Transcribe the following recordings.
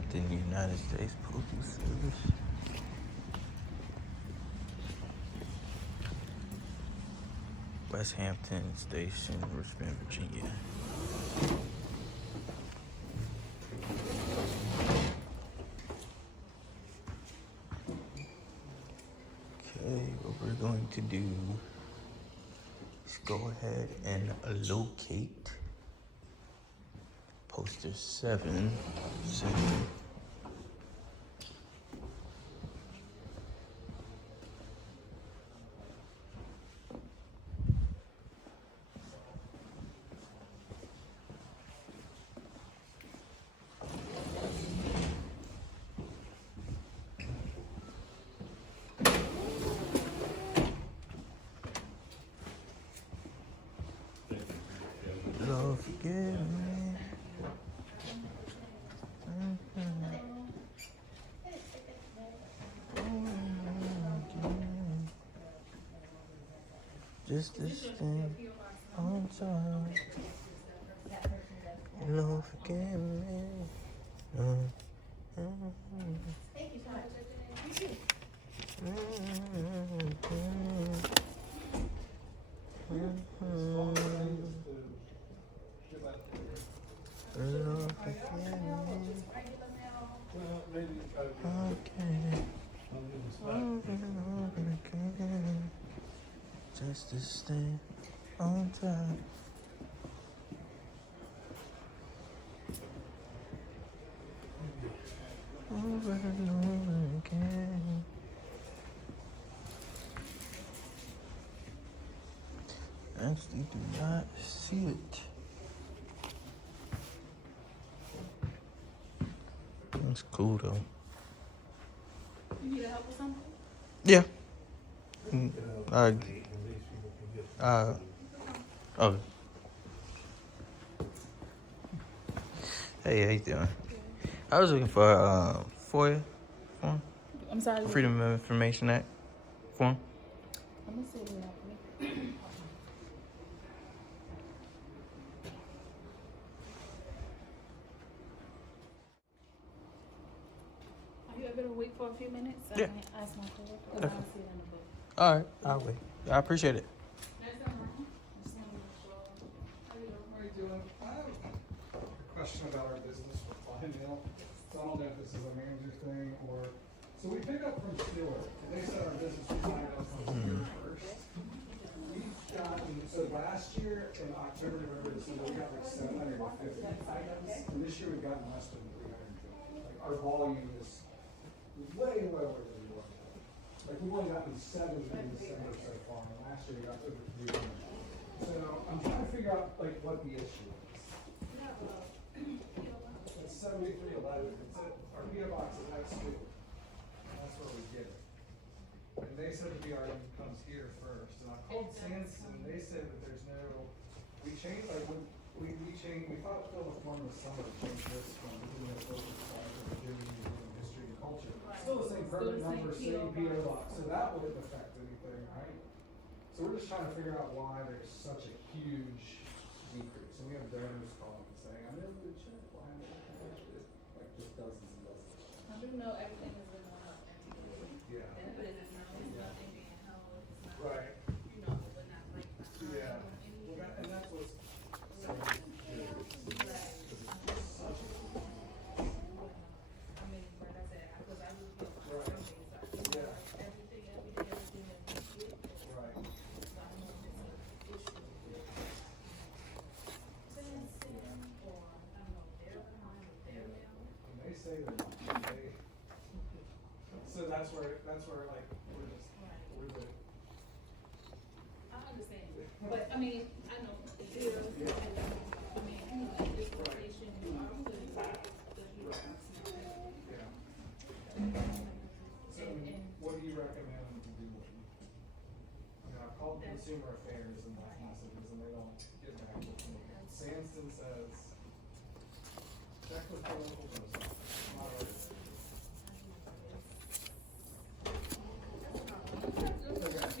not the United States Postal Service. West Hampton Station, Richmond, Virginia. Okay, what we're going to do is go ahead and locate poster 7. Lord, forgive me. Just this thing on time. Lord, forgive me. Thank you so much. Lord, forgive me. Okay. Just this thing on time. Over and over again. Actually, do not see it. It's cool though. You need help with something? Yeah. Oh. Hey, how you doing? I was looking for FOIA form. I'm sorry. Freedom of Information Act form. I'm gonna say that. Are you able to wait for a few minutes? Yeah. I might ask my coworker because I don't see it on the book. All right, I'll wait. I appreciate it. How are you doing? I have a question about our business for fine mail. So I don't know if this is a manager thing or, so we pick up from Stewart, and they said our business for fine mail comes here first. We've gotten, so last year in October, November, December, we got like 750 items, and this year we've gotten less than 350. Like our volume is way lower than we were. Like we've only gotten 7 in December so far, and last year we got over 300. So I'm trying to figure out like what the issue is. It's 7311. It's our PO box is next to it. That's where we get it. And they said the BRM comes here first. And I called Sanson. They said that there's no. We changed like when we changed. We thought Phil was one this summer to change this from doing this focus on doing history and culture. Still the same permit number, same PO box. So that wouldn't affect anything, right? So we're just trying to figure out why there's such a huge decrease. And we have donors calling and saying, I never did check. Why haven't I checked it? Like just dozens and dozens. I do know everything is going up. Yeah. And but it's not, it's nothing being held, it's not, Right. you know, but not like. Yeah. Well, that, and that's what's so curious. Such a I mean, like I said, because I was getting my Right. surveys, so I do Yeah. like everything that we get. right. So I don't know if it's an issue with sentencing or, I don't know, their behind or their now. And they say that they. So that's where like we're just we're the. I understand, but I mean, I know the deal, I mean, you know, at this location, you are the Yeah. So what do you recommend we do? You know, I've called Consumer Affairs and left messages and they don't get back with me. Sanson says, check with the local post office. Not ours.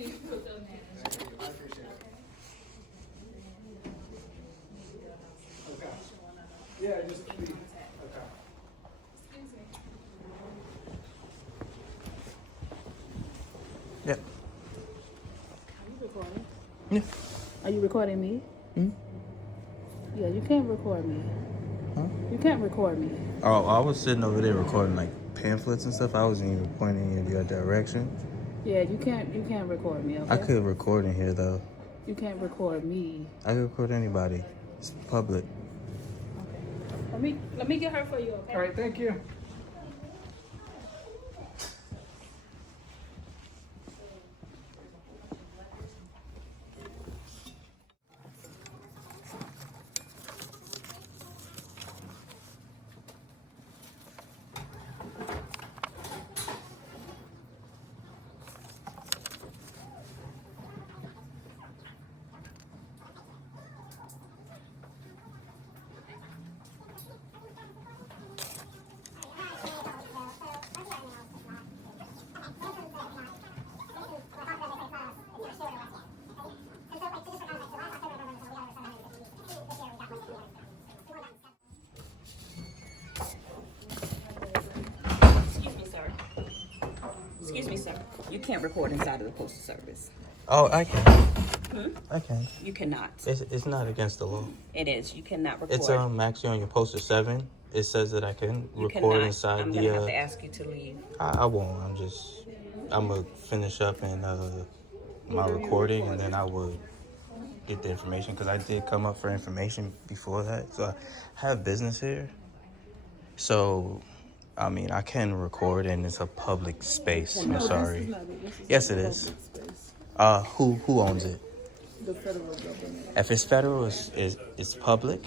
Thank you. I appreciate it. Okay. Yeah, just be, okay. Excuse me, Yeah. Are you recording me? Hmm? Yeah, you can't record me. Huh? You can't record me. Oh, I was sitting over there recording like pamphlets and stuff. I wasn't even pointing in your direction. Yeah, you can't record me, okay? I could record in here though. You can't record me. I could record anybody. It's public. Okay. Let me get her for you, okay? All right, thank you. Excuse me, sir. Excuse me, sir. You can't record inside of the postal service. Oh, I can. I can. You cannot. It's not against the law. It is. You cannot record. It's actually on your poster 7. It says that I can You record cannot. inside I'm the. gonna have to ask you to leave. I won't. I'm gonna finish up and my recording, and then I would get the information because I did come up for information before that. So I have business here. So, I mean, I can record, and it's a public space. I'm sorry. Yes, it is. Who owns it? The federal government. If it's federal, it's public,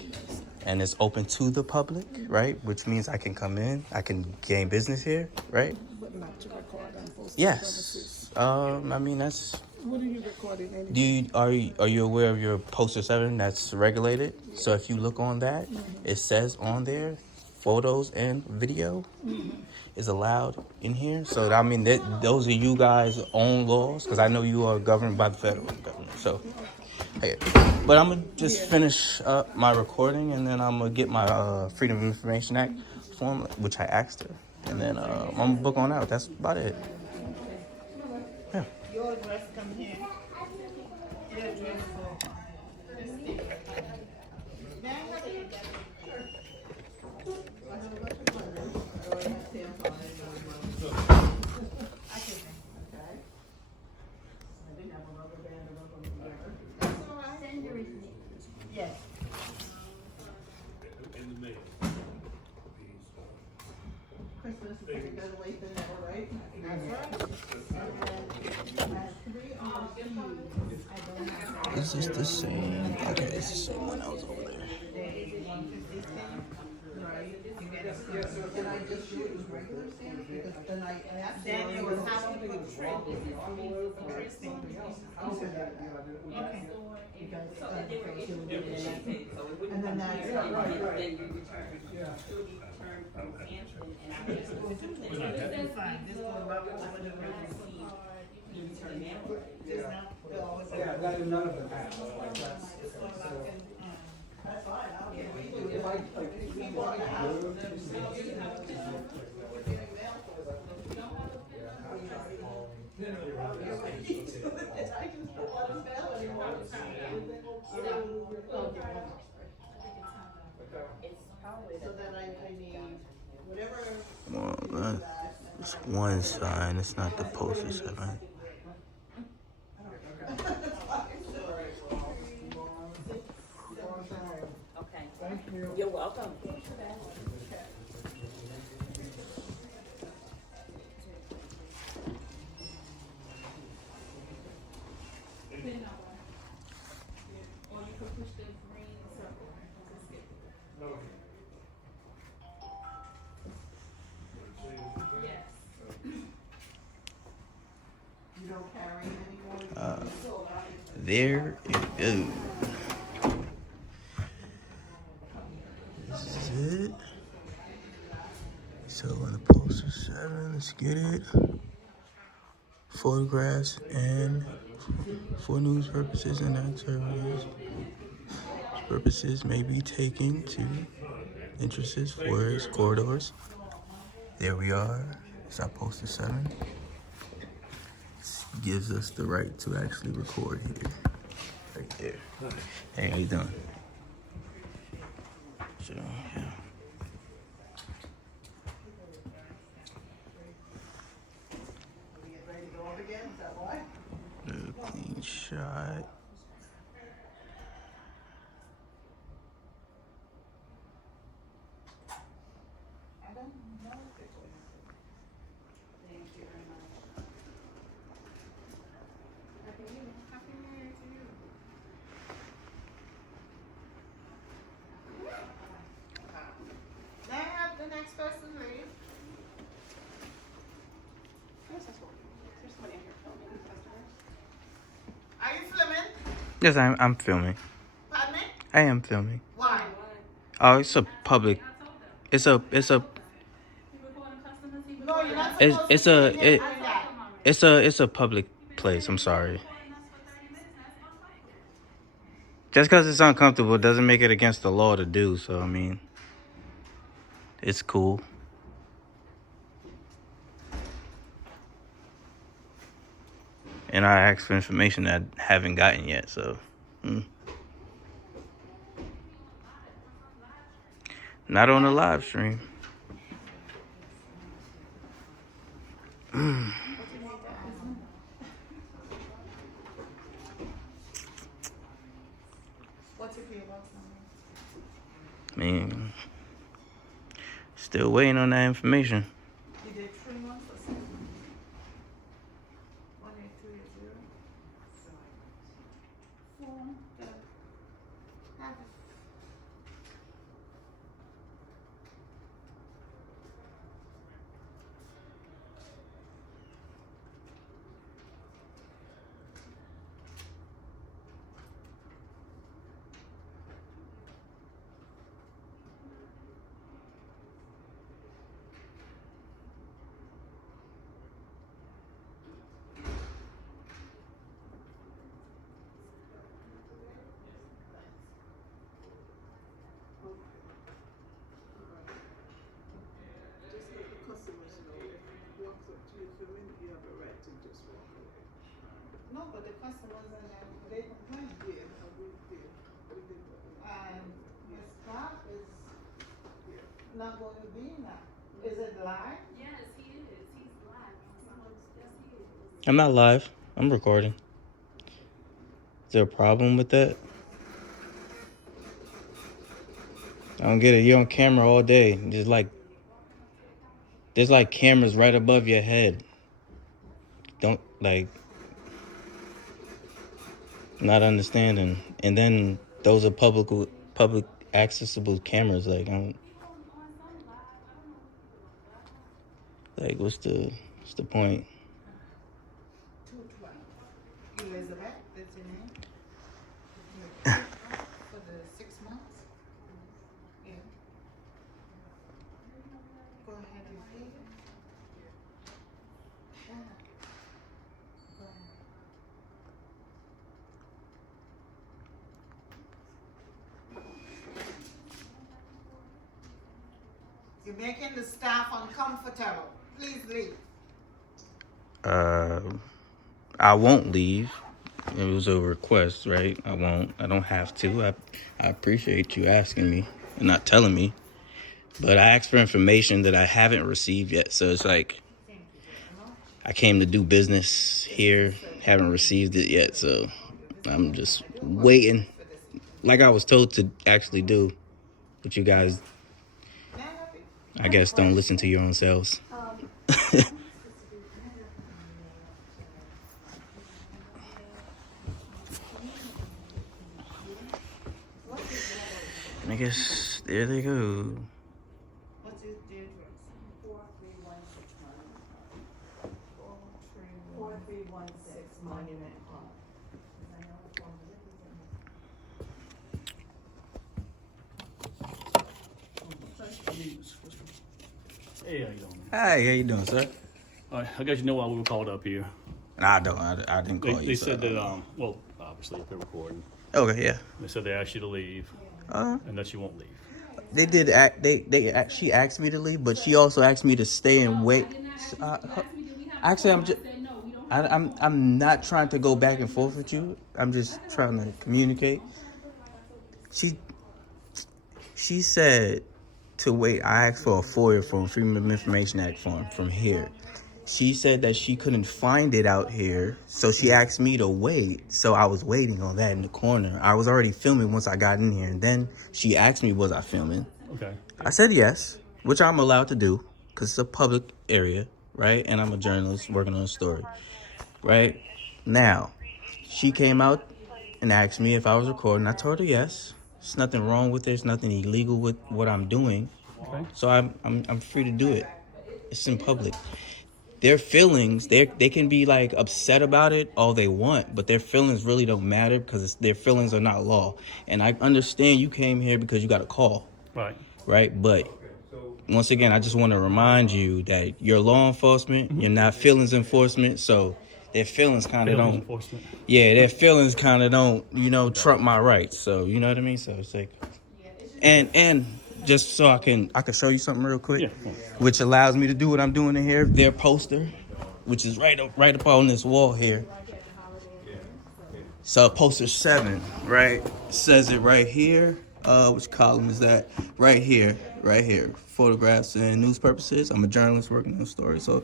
and it's open to the public, right? Which means I can come in, I can gain business here, right? But not to record on postal Yes. I mean that's. What are you recording anyway? Are you aware of your poster 7 that's regulated? So if you look on that, it says on there, photos and video is allowed in here. So I mean those are you guys' own laws because I know you are governed by the federal government. So, okay. But I'm gonna just finish up my recording and then I'm gonna get my Freedom of Information Act form, which I asked her, and then I'm gonna book on out. That's about it. Yeah. Your address come here. Your address Yes. Christmas is a better way than ever, right? Is this the same? Okay, it's the same one I was over there. Daniel was having a good trip. And then that's Then you return. She'll be returned from Hampton, and I'm just going to do that. fine. This one about whatever You return mail. Yeah, none of them have, like, that's fine. I'll get it. if I, like, if you want to have them, So then I need whatever. Come on, man. It's one sign. It's not the poster 7. Okay. thank you. You're welcome. Or you can push the green circle. Just skip it. Yes. You don't carry anymore. There it goes. This is it. So on the poster 7, let's get it. Photographs and for news purposes and activities. Purposes may be taken to entrances, foyers, corridors. There we are. It's our poster 7. This gives us the right to actually record here. Hey, how you doing? So, yeah. We get ready to go up again, is that why? Clean shot. I don't know if it was. Thank you very much. Happy New Year to you. May I have the next person, please? There's somebody in here filming customers. Are you filming? Yes, I'm filming. Pardon me? I am filming. Why? Oh, it's a public. It's a. He recording customers. He No, you're not recording It's supposed it's to a be here it. doing that. It's a public place. I'm sorry. us for 30 minutes. That's uncomfortable. Just because it's uncomfortable doesn't make it against the law to do. So I mean, it's cool. And I asked for information that I haven't gotten yet. So, not on the live stream. What's your PO box number? I mean, still waiting on that information. You did 3 months or 6 months? 18280. Form the have it. Just let the customers know if he walks up to you filming, you have a right to just walk away. No, but the customers and they complain. Yeah, we did what And the staff is yeah. not going to be now. Is it live? Yes, he is. He's live. Yes, he is. I'm not live. I'm recording. Is there a problem with that? I don't get it. You're on camera all day. There's like cameras right above your head. Don't like. Not understanding. And then those are public accessible cameras. Like what's the point? 212. Elizabeth, that's your name? For the 6 months? Yeah. Go ahead and pay it. Yeah. Go ahead. You're making the staff uncomfortable. Please leave. I won't leave. It was a request, right? I won't. I don't have to. I appreciate you asking me and not telling me. But I asked for information that I haven't received yet. So it's like I came to do business here, haven't received it yet. So I'm just waiting, like I was told to actually do. But you guys, I guess, don't listen to your own selves. I guess there they go. What's his address? 4316 Monument Park. Hey, how you doing? Hi, how you doing, sir? All right, I guess you know why we were called up here. Nah, I didn't call you. They so said I don't that, know. well, obviously they're recording. Okay, yeah. They said they asked you to leave, and that you won't leave. They did. She asked me to leave, but she also asked me to stay and wait. I didn't ask you. You asked me, did we have a Actually, I'm quorum? just. I said, no, we don't I'm not trying to go back and forth with you. I'm just trying to communicate. She said to wait. I asked for a FOIA form, Freedom of Information Act form from here. She said that she couldn't find it out here, so she asked me to wait. So I was waiting on that in the corner. I was already filming once I got in here, and then she asked me, was I filming? Okay. I said yes, which I'm allowed to do because it's a public area, right? And I'm a journalist working on a story, right? Now, she came out and asked me if I was recording. I told her yes. There's nothing wrong with it. There's nothing illegal with what I'm doing. Okay. So I'm free to do it. It's in public. Their feelings, they can be like upset about it all they want, but their feelings really don't matter because their feelings are not law. And I understand you came here because you got a call, right? But once again, I just want to remind you that you're law enforcement, you're not feelings enforcement, so their feelings kind of don't. Enforcement. Yeah, their feelings kind of don't, trump my rights. So you know what I mean. So it's like, and just so I can show you something real quick, which allows me to do what I'm doing in here. Their poster, which is right up on this wall here. So poster 7, right? Says it right here. Which column is that? Right here. Photographs and news purposes. I'm a journalist working on a story, so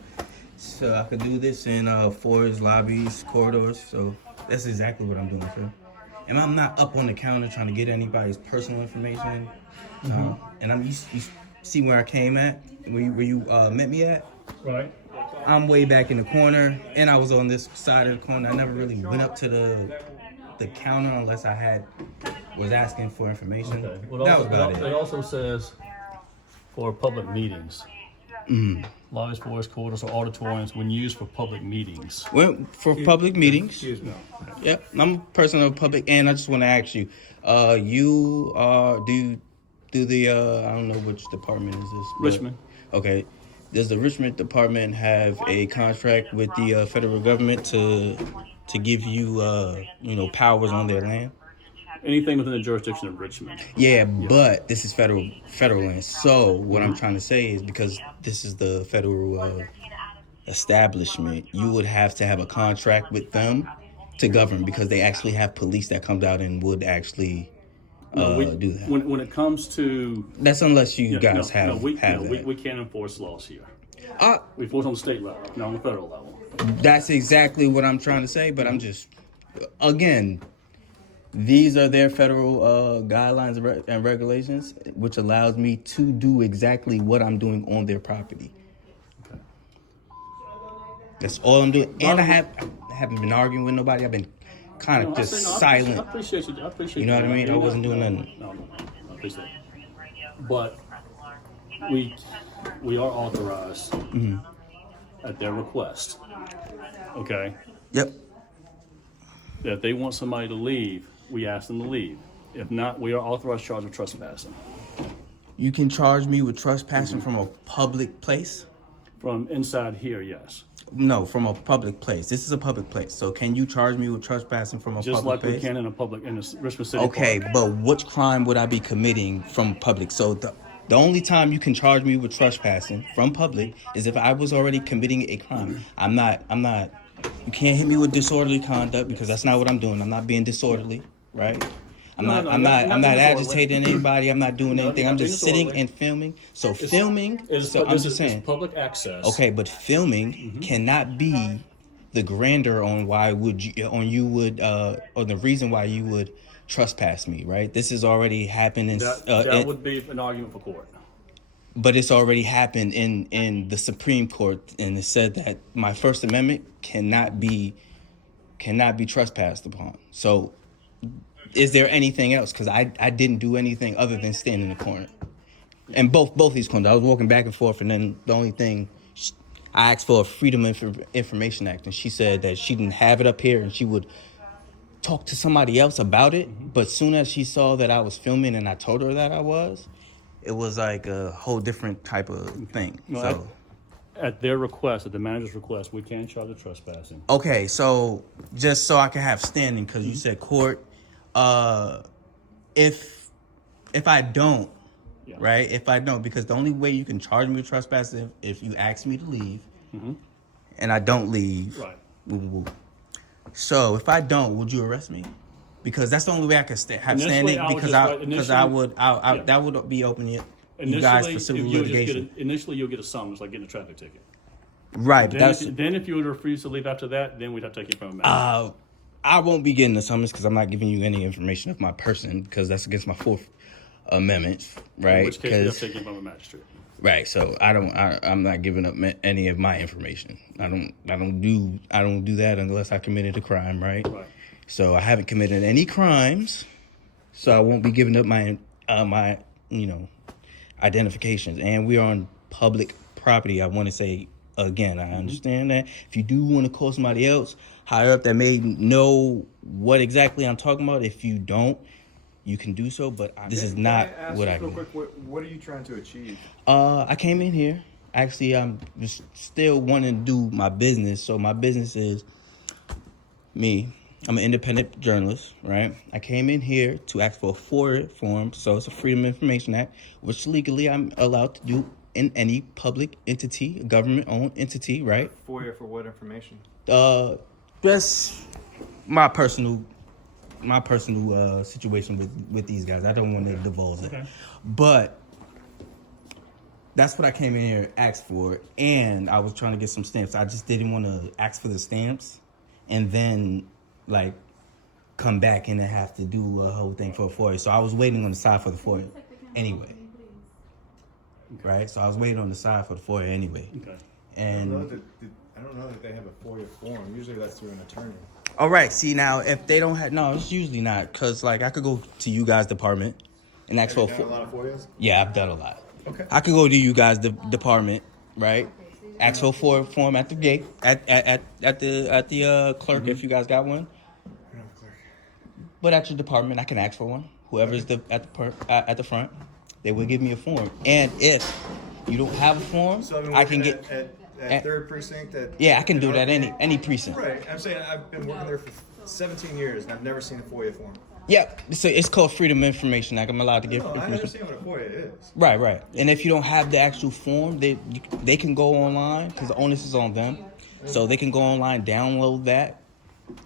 I could do this in floors, lobbies, corridors. So that's exactly what I'm doing, sir. And I'm not up on the counter trying to get anybody's personal information. And you see where I came at, where you met me at. Right. I'm way back in the corner, and I was on this side of the corner. I never really went up to the counter unless I was asking for information. Okay. Well, That was about it it. also says for public meetings. Lobbies, floors, corridors, or auditoriums when used for public meetings. Well, for public meetings. Excuse me. Yep, I'm a person of public, and I just want to ask you, you do the I don't know which department is this? But, Richmond. okay, does the Richmond department have a contract with the federal government to give you powers on their land? Anything within the jurisdiction of Richmond. Yeah, but this is federal land. So what I'm trying to say is because this is the federal establishment, you would have to have a contract with them to govern because they actually have police that comes out and would actually do that. When it comes to That's unless you guys have we that. we can't enforce laws here. We enforce on the state level, not on the federal level. That's exactly what I'm trying to say, but I'm just, again, these are their federal guidelines and regulations, which allows me to do exactly what I'm doing on their property. Okay. That's all I'm doing. And I haven't been arguing with nobody. I've been kind of just silent. I appreciate you. I appreciate You know what I mean? I wasn't doing nothing. No, I appreciate it. But we are authorized at their request. Okay. Yep. That if they want somebody to leave, we ask them to leave. If not, we are authorized to charge of trespassing. You can charge me with trespassing from a public place? From inside here, yes. No, from a public place. This is a public place. So can you charge me with trespassing from a Just public like place? we can in the Richmond City Okay, Park. but which crime would I be committing from public? So the only time you can charge me with trespassing from public is if I was already committing a crime. I'm not, you can't hit me with disorderly conduct because that's not what I'm doing. I'm not being disorderly, right? I'm not agitating anybody. I'm not doing anything. I'm just sitting and filming. So filming, so I'm just saying. It's public access. Okay, but filming cannot be the grandeur on why would you, or the reason why you would trespass me, right? This has already happened in That would be an argument for court. but it's already happened in the Supreme Court, and it said that my First Amendment cannot be trespassed upon. So is there anything else? Because I didn't do anything other than stand in the corner. And both these corners, I was walking back and forth, and then the only thing, I asked for a Freedom of Information Act, and she said that she didn't have it up here, and she would talk to somebody else about it. But soon as she saw that I was filming and I told her that I was, it was like a whole different type of thing. No, So at their request, at the manager's request, we can charge of trespassing. okay, so just so I can have standing, because you said court, if I don't, Yeah. right? If I don't, because the only way you can charge me with trespassing if you ask me to leave, and I don't leave, Right. Woo, woo, woo. So if I don't, would you arrest me? Because that's the only way I can have Initially, standing. I would Because just I like- because I initially- would yeah. that would be opening you guys for civil litigation. Initially, you'll get a summons, like getting a traffic ticket. Right, but Then if you would refuse to leave after that, then we'd have to take you from a magistrate. I won't be getting the summons because I'm not giving you any information of my person because that's against my Fourth Amendment, right? In which case, we have to 'Cause- take you from a magistrate. right. So I'm not giving up any of my information. I don't do that unless I committed a crime, right? Right. So I haven't committed any crimes, so I won't be giving up my identifications. And we're on public property. I want to say again, I understand that. If you do want to call somebody else higher up that may know what exactly I'm talking about, if you don't, you can do so. But this is not what I real do. quick, what are you trying to achieve? I came in here. Actually, I'm just still wanting to do my business. So my business is me. I'm an independent journalist, right? I came in here to ask for a FOIA form, so it's a Freedom of Information Act, which legally I'm allowed to do in any public entity, government-owned entity, right? FOIA for what information? Just my personal situation with these guys. I don't want to divulge it, but that's what I came in here to ask for, and I was trying to get some stamps. I just didn't want to ask for the stamps, and then like come back and then have to do a whole thing for a FOIA. So I was waiting on the side for the FOIA anyway. Right? So I was waiting on the side for the FOIA anyway. Okay. And I don't know that they have a FOIA form. Usually that's through an attorney. all right, see now if they don't have it's usually not, because like I could go to you guys' department and ask for a Have you done a lot of FOIAs? Yeah, I've done a lot. Okay. I could go to you guys' department, right? Ask for a FOIA form at the gate, at the clerk if you guys got one. I don't have a clerk. But at your department, I can ask for one. Whoever's at the front, they will give me a form. And if you don't have a form, So I've been I can working get. at third precinct. Yeah, I can do that any precinct. Right. I'm saying I've been working there for 17 years and I've never seen a FOIA form. Yeah, so it's called Freedom of Information Act. I'm allowed to give No, I information. understand what a FOIA is. Right. And if you don't have the actual form, they can go online because the onus is on them. So they can go online, download that,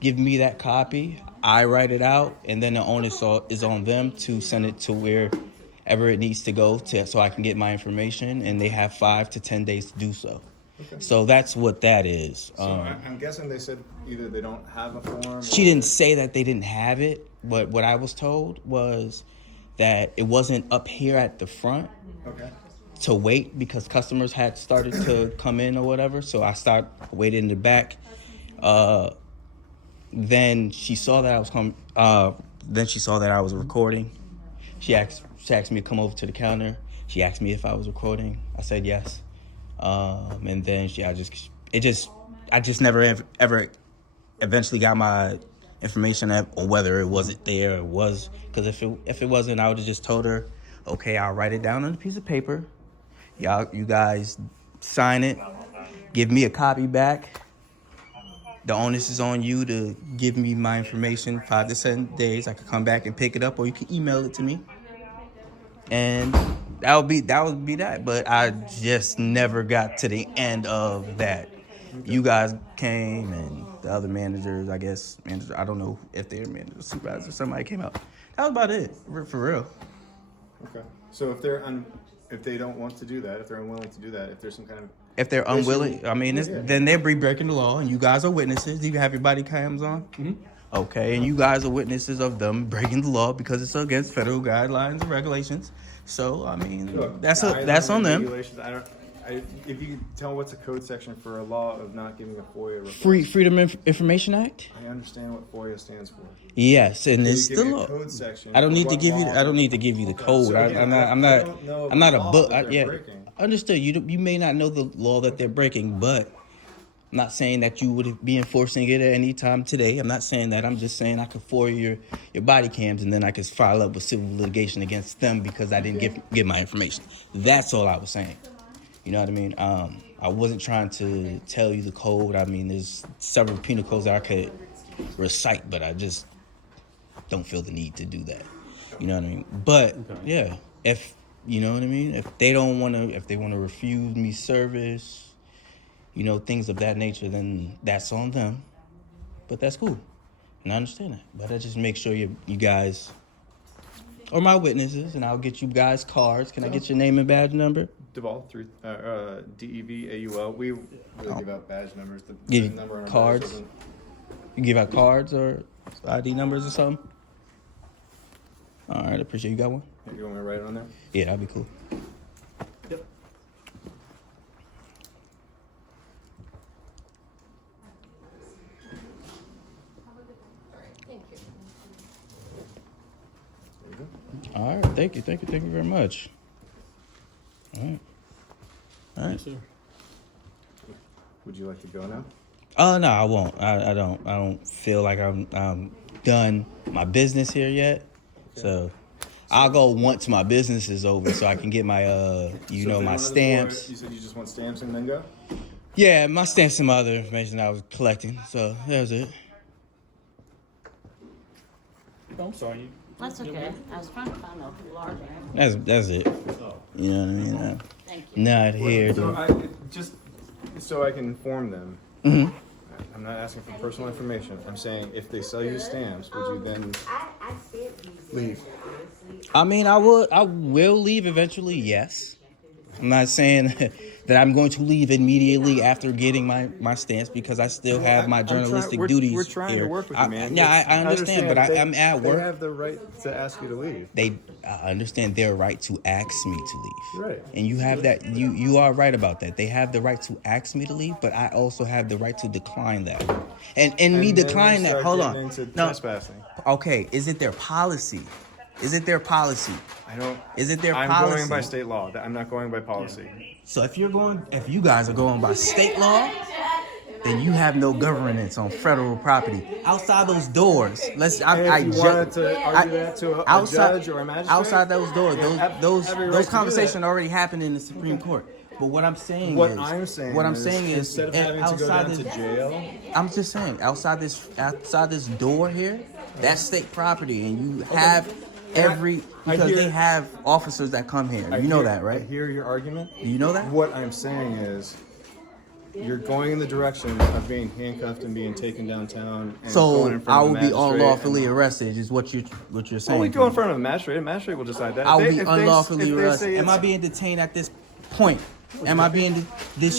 give me that copy. I write it out, and then the onus is on them to send it to wherever it needs to go so I can get my information. And they have 5 to 10 days to do so. Okay. So that's what that is. So I'm guessing they said either they don't have a form. She didn't say that they didn't have it, but what I was told was that it wasn't up here at the front Okay. to wait because customers had started to come in or whatever. So I started waiting in the back. Then she saw that I was then she saw that I was recording. She asked me to come over to the counter. She asked me if I was recording. I said yes. And then I just never ever eventually got my information or whether it wasn't there or was, because if it wasn't, I would have just told her, okay, I'll write it down on a piece of paper. You guys sign it, give me a copy back. The onus is on you to give me my information 5 to 7 days. I could come back and pick it up, or you can email it to me. And that would be that. But I just never got to the end of that. You guys came and the other managers, I guess, I don't know if they're managers, supervisor, somebody came out. That was about it, for real. Okay. So if they don't want to do that, if they're unwilling to do that, if there's some kind of If they're unwilling, I mean, Yeah. then they'll be breaking the law, and you guys are witnesses. Do you have your body cams on? Mm-hmm. Okay, and you guys are witnesses of them breaking the law because it's against federal guidelines and regulations. So, I mean, Look, that's guidelines on and them. regulations, if you could tell what's a code section for a law of not giving a FOIA request. Freedom of Information Act? I understand what FOIA stands for. Yes, and Can it's you the give me a law. code section I don't for need to what give you. law- I don't need to give you the Okay, code. so again, I'm I don't know not the a law book. that they're Yeah, breaking. understood. You may not know the law that they're breaking, but I'm not saying that you would be enforcing it at any time today. I'm not saying that. I'm just saying I could FOIA your body cams, and then I could file up with civil litigation against them because I didn't give my information. That's all I was saying. You know what I mean? I wasn't trying to tell you the code. I mean, there's several penal codes that I could recite, but I just don't feel the need to do that. You know what I mean? But yeah, if you know what I mean, if they want to refuse me service, things of that nature, then that's on them. but that's cool, and I understand that. But I just make sure you guys are my witnesses, and I'll get you guys cards. Can I get your name and badge number? Deval, DEVAUL. We really give out badge numbers. The Give number on our badge cards. doesn't- You give out cards or ID numbers or something? All right, appreciate you. Got one? You want me to write it on there? Yeah, that'd be cool. Yep. There you go. All right, thank you very much. All right. Yes, sir. Would you like to go now? No, I won't. I don't feel like I'm done my business here yet. So I'll go once my business is over, so I can get my So if they my wanted stamps. you said you just want stamps and then go? Yeah, my stamps and my other information I was collecting. So that was it. I'm sorry. That's okay. I was trying to find a larger. That's it. You know what I mean? Thank you. Not here. So just so I can inform them. Hmm. I'm not asking for personal information. I'm saying if they sell you stamps, would you then I said leave? I mean, I will leave eventually. Yes. I'm not saying that I'm going to leave immediately after getting my stamps because I still have my journalistic duties. We're trying here. to work with you, man. Yeah, I understand, but they- I'm at work. They have the right to ask you to leave. I understand their right to ask me to leave. Right. And you have that. You are right about that. They have the right to ask me to leave, but I also have the right to decline that. And me then decline we that. start Hold getting on. into No. trespassing. Okay. Is it their policy? Is it their policy? I don't. Is it their I'm policy? going by state law. I'm not going by policy. So if you guys are going by state law, then you have no governance on federal property. Outside those doors, And if you wanted to argue that to a judge or a magistrate, outside those doors, have those every right to do conversations that. already happened in the Supreme Court. But what I'm saying What is, I'm saying is, instead of having to go down to jail, I'm just saying, outside this door here, that's state property, and you have because they have officers that come here. You know that, I right? hear your argument. Do you know that? What I'm saying is, you're going in the direction of being handcuffed and being taken downtown. And So going in front I of a will be magistrate unlawfully and- arrested, is what you're saying. Oh, we go in front of a magistrate. A magistrate will decide that. I will If be they- if unlawfully they arrested. say Am I it's- being detained at this point? Am I being the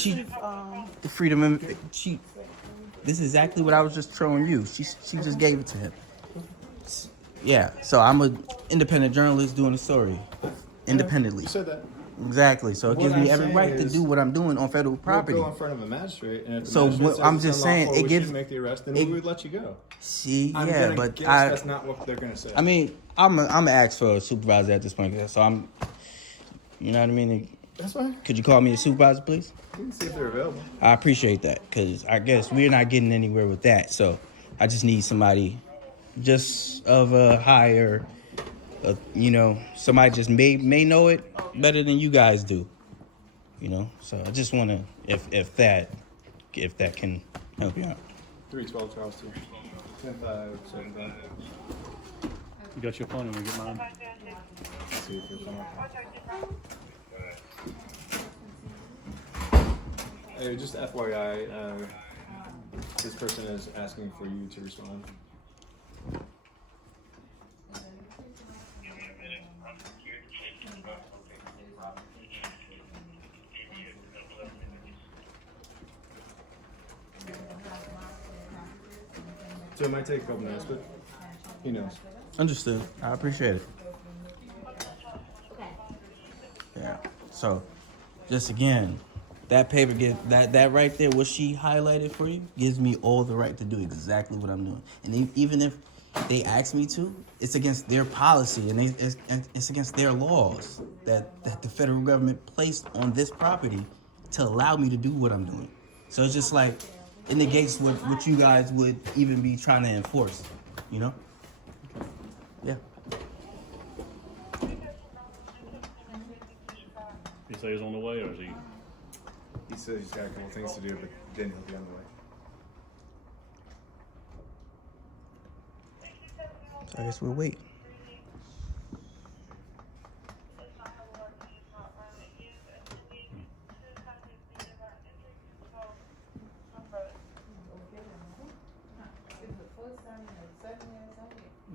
freedom? This is exactly what I was just showing you. She just gave it to him. Yeah. So I'm an independent journalist doing the story independently. You said that. Exactly. So it What gives me I'm every saying right to is, do what I'm doing on federal property. We'll go in front of a magistrate, and if the So magistrate what- says I'm it's just saying, unlawful, it we gives- shouldn't make the arrest, then it- we would let you go. See, I'm yeah, gonna but guess I that's not what they're gonna say. I mean, I'm gonna ask for a supervisor at this point. So I'm, you know what I mean? That's fine. Could you call me a supervisor, please? You can see if they're available. I appreciate that because I guess we're not getting anywhere with that. So I just need somebody just of a higher, somebody just may know it better than you guys do. So I just want to, if that can help you out. 312 Charles Street. 10-5-7-5. You got your phone and we get mine. See if there's one. Hey, just FYI, this person is asking for you to respond. So it might take a couple minutes, but he knows. Understood. I appreciate it. Yeah. So, just again, that paper that right there, what she highlighted for you, gives me all the right to do exactly what I'm doing. And even if they ask me to, it's against their policy and it's against their laws that the federal government placed on this property to allow me to do what I'm doing. So it's just like it negates what you guys would even be trying to enforce. Yeah. He say he's on the way, or is he? He says he's got a couple things to do, but then he'll be on the way. So I guess we'll wait.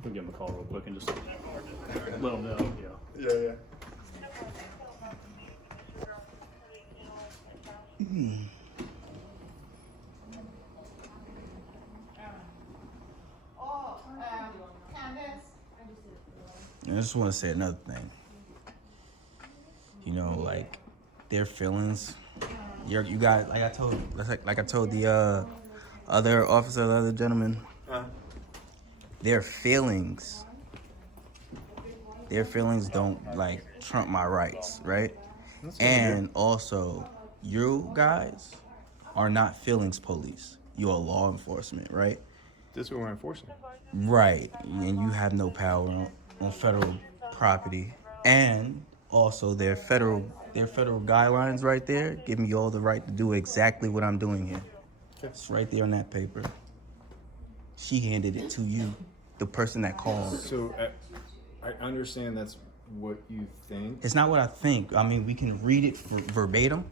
We'll give him a call real quick and just let him know, yeah. Yeah. Candace? I just want to say another thing. You know, like their feelings. You got like I told the other officer, the other gentleman. Their feelings don't like trump my rights, right? And also, you guys are not feelings police. You are law enforcement, right? This is what we're enforcing. Right, and you have no power on federal property, and also their federal guidelines right there give me all the right to do exactly what I'm doing here. It's right there on that paper. She handed it to you, the person that called. So I understand that's what you think. It's not what I think. I mean, we can read it verbatim.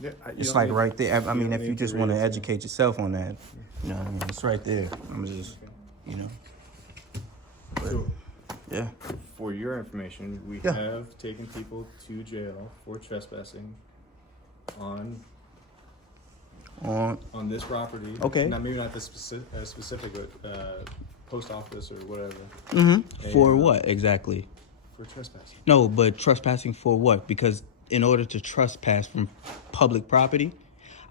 Yeah, It's like right there. I mean, if you just want to educate yourself on that, you know what I mean? It's right there. I'm just, you know. But, So, yeah. for your information, we Yeah. have taken people to jail for trespassing on this property. Okay. Maybe not this specific, but post office or whatever. Mm-hmm. For what exactly? For trespassing. No, but trespassing for what? Because in order to trespass from public property,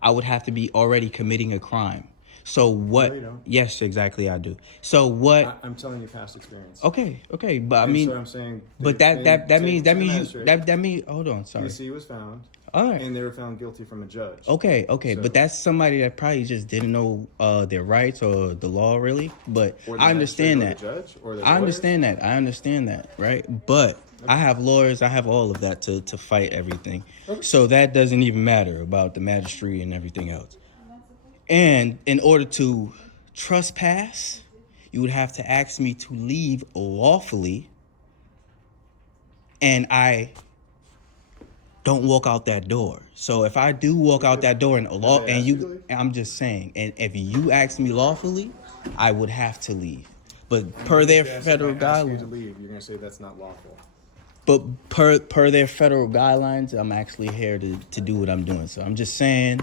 I would have to be already committing a crime. So what? No, you don't. Yes, exactly, I do. So what? I'm telling you past experience. Okay, but I And mean, so I'm saying. but they've that been means taken to the magistrate. that means hold on, sorry. PC was found. All right. And they were found guilty from a judge. Okay, So- but that's somebody that probably just didn't know their rights or the law really. But Or the I understand magistrate that. or the judge or the I lawyers. understand that, right? But I have lawyers, I have all of that to fight everything. So that doesn't even matter about the magistrate and everything else. And in order to trespass, you would have to ask me to leave lawfully, and I don't walk out that door. So if I do walk out that door and I'm just saying, and if you ask me lawfully, I would have to leave. But per their federal If I ask you to guidelines, leave, you're gonna say that's not lawful. but per their federal guidelines, I'm actually here to do what I'm doing. So I'm just saying,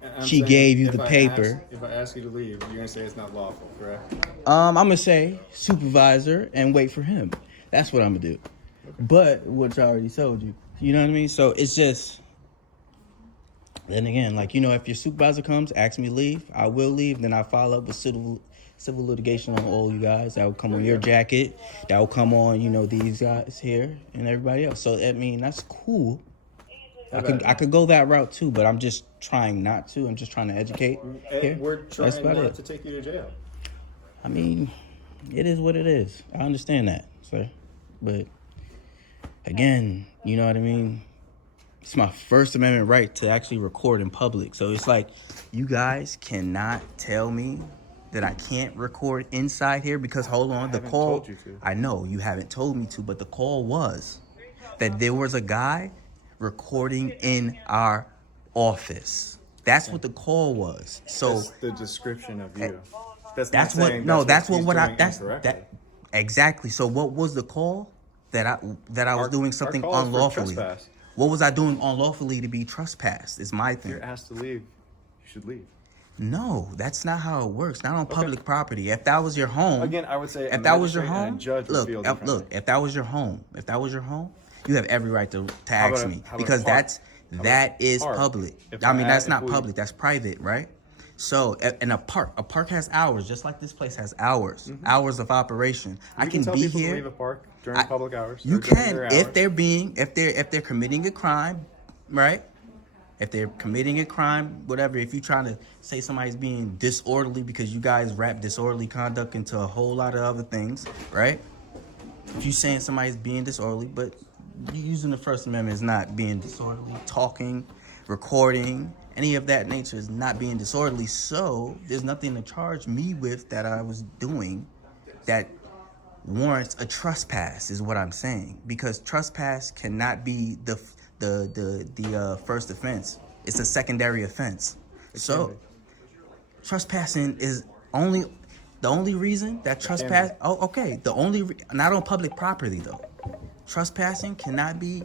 And I'm she saying gave you if the I paper. if I ask you to leave, you're gonna say it's not lawful, correct? I'm gonna say supervisor and wait for him. That's what I'm gonna do. But which I already told you. You know what I mean? So it's just. Then again, like, you know, if your supervisor comes, asks me to leave, I will leave. Then I follow up with civil litigation on all you guys. That will come on your jacket. That will come on, you know, these guys here and everybody else. So I mean, that's cool. I could go that route too, but I'm just trying not to. I'm just trying to educate here. We're That's trying about not it. to take you to jail. I mean, it is what it is. I understand that, sir. But again, you know what I mean? It's my First Amendment right to actually record in public. So it's like, you guys cannot tell me that I can't record inside here because, hold on, the haven't call. told you to. I know you haven't told me to, but the call was that there was a guy recording in our office. That's what the call was. So That's the description of you. that's not what saying that's what he's I doing that's incorrectly. that exactly. So what was the call that I was Our- doing our something call is for unlawfully? trespass. What was I doing unlawfully to be trespassed? Is my If thing. you're asked to leave, you should leave. No, that's not how it works. Not on public property. If that was your home, Again, I would say a if that was your magistrate and a home, judge would look, feel if differently. that was your home, you have every right to ask about a- me how about a because park? that is park? public. If I mean, I- that's if not we- public. That's private, right? So, in a park has hours, just like this place has hours, hours of operation. I You can tell be people to here. leave a park during public hours. You or during can their if hours. they're committing a crime, right? If they're committing a crime, whatever. If you're trying to say somebody's being disorderly because you guys wrap disorderly conduct into a whole lot of other things, right? If you're saying somebody's being disorderly, but you using the First Amendment is not being disorderly. Talking, recording, any of that nature is not being disorderly. So there's nothing to charge me with that I was doing that warrants a trespass, is what I'm saying. Because trespass cannot be the first offense. It's a secondary offense. So trespassing is only The only reason that trespass, the only, not on public property though. Trespassing cannot be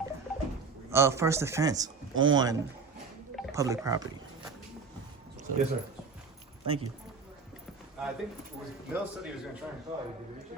a first offense on public property. So, Yes, sir. thank you. I think Mill said he was going to try and call you. Did he reach you?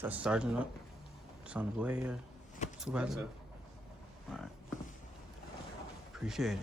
Just Sergeant up. Son of Blair. Supervisor. All right. Appreciate it.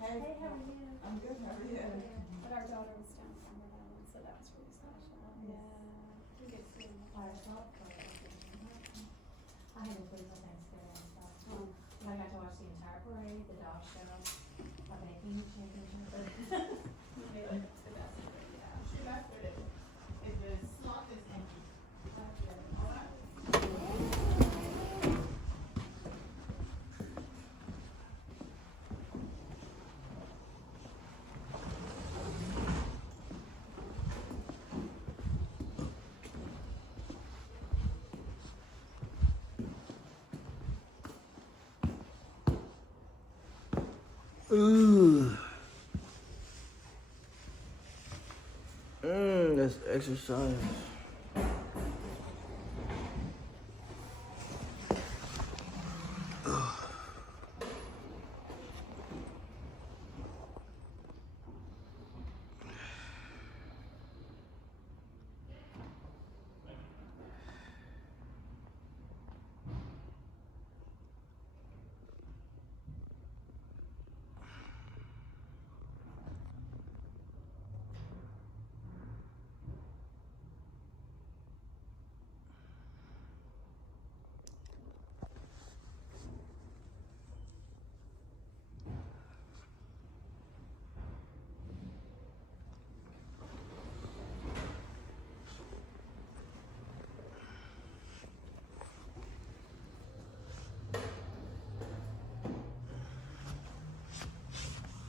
Hey, how are you? I'm good, how are you? But our daughter was down from Rhode Island, so that was really special. Yeah. We get to see them. I had a pretty good Thanksgiving and stuff. I got to watch the entire parade, the dog show, a baking championship. It's the best. Yeah. That's exercise.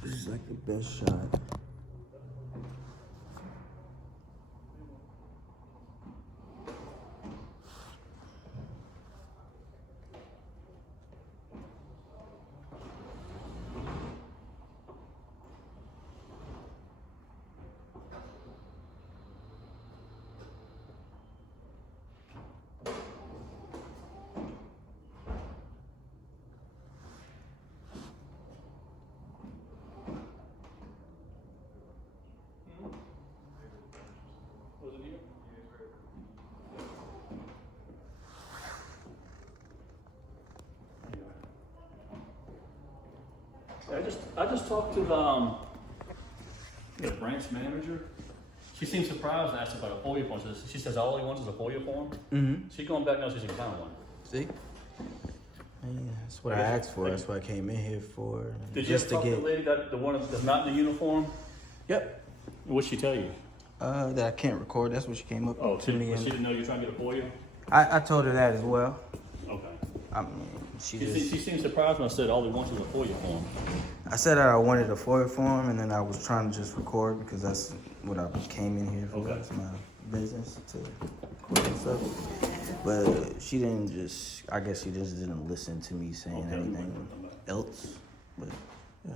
This is like the best shot. Was it you? I just talked to the branch manager. She seems surprised and asked about a FOIA form. She says all he wants is a FOIA form. Mm-hmm. She's going back now. She's gonna find one. See? Yeah, that's what I asked for. That's what I came in here for. Did you just ever talk to the lady the one that's not in the uniform? Yep. What'd she tell you? That I can't record. That's what she came up to me. She didn't know you were trying to get a FOIA? I told her that as well. Okay. I mean, she She seemed surprised when I said all he wants is a FOIA form. I said that I wanted a FOIA form, and then I was trying to just record because that's what I came in here for. Okay. It's my business to record and stuff. But she didn't just. I guess she just didn't listen to me saying anything else. But yeah.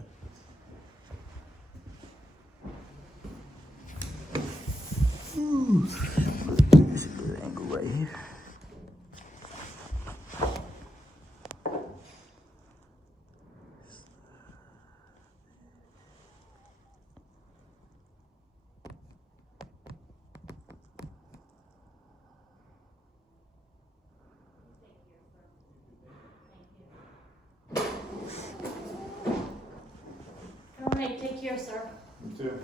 This is a good angle right here. All right, take care, sir. You too.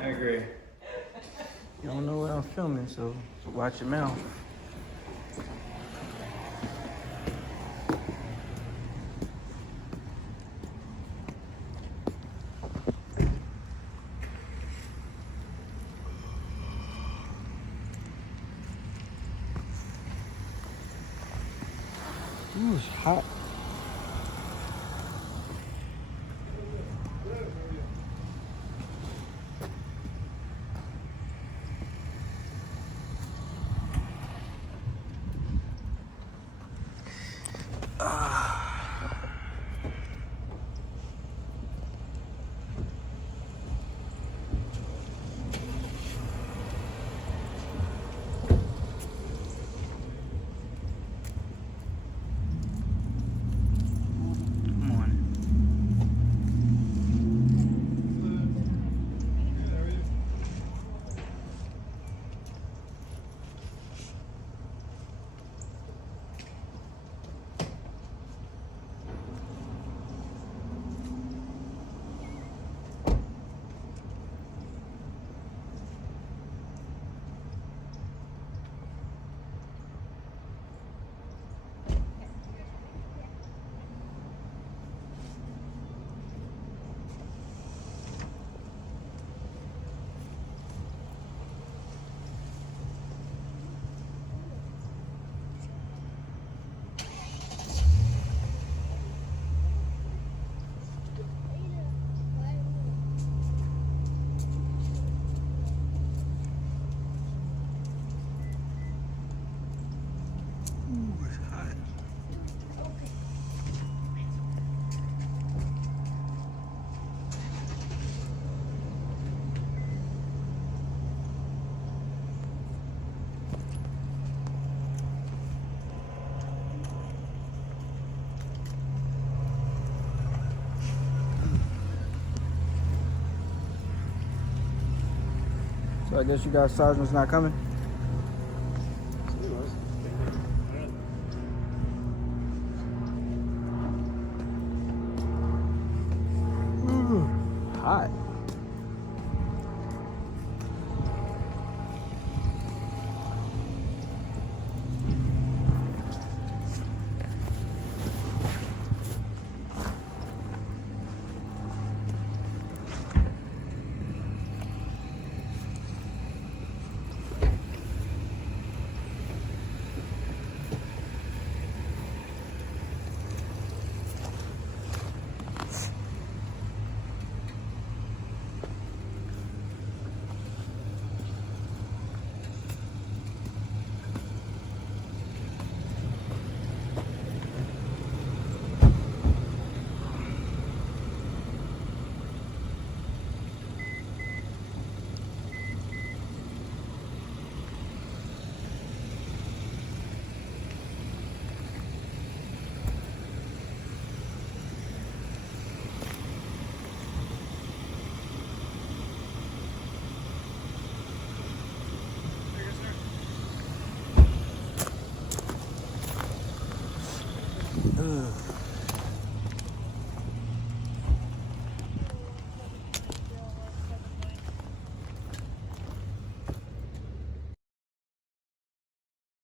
I agree. You don't know what I'm filming, so watch your mouth. Ooh, it's hot. So I guess you guys sergeant's not coming?